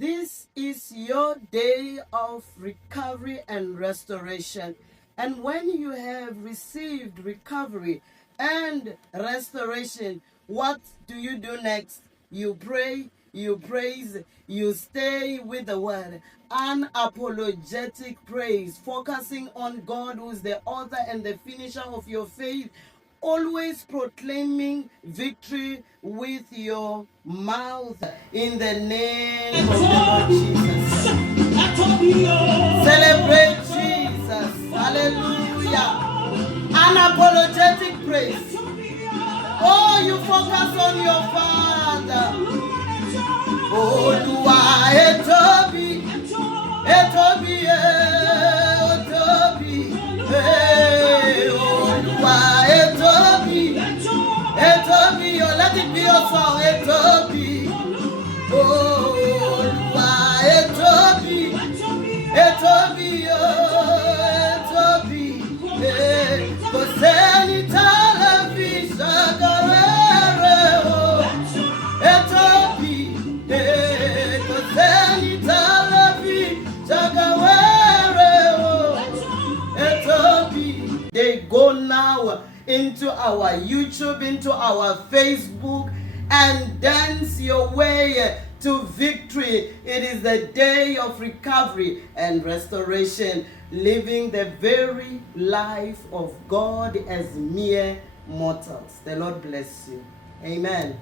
This is your day of recovery and restoration. And when you have received recovery and restoration, what do you do next? You pray, you praise, you stay with the word. Unapologetic praise, focusing on God, who is the author and the finisher of your faith. Always proclaiming victory with your mouth in the name of the Lord Jesus. Celebrate Jesus. Hallelujah. Unapologetic praise. Oh, you focus on your Father. Oh, Lua etobi, etobi, etobi, oh, Lua etobi, etobi, oh, let it be your song, etobi, oh, Lua etobi, etobi, oh, etobi, koseni televisa garere, oh, etobi, koseni televi jagawere, oh, etobi. They go now into our YouTube, into our Facebook, and dance your way to victory. It is the day of recovery and restoration, living the very life of God as mere mortals. The Lord bless you. Amen.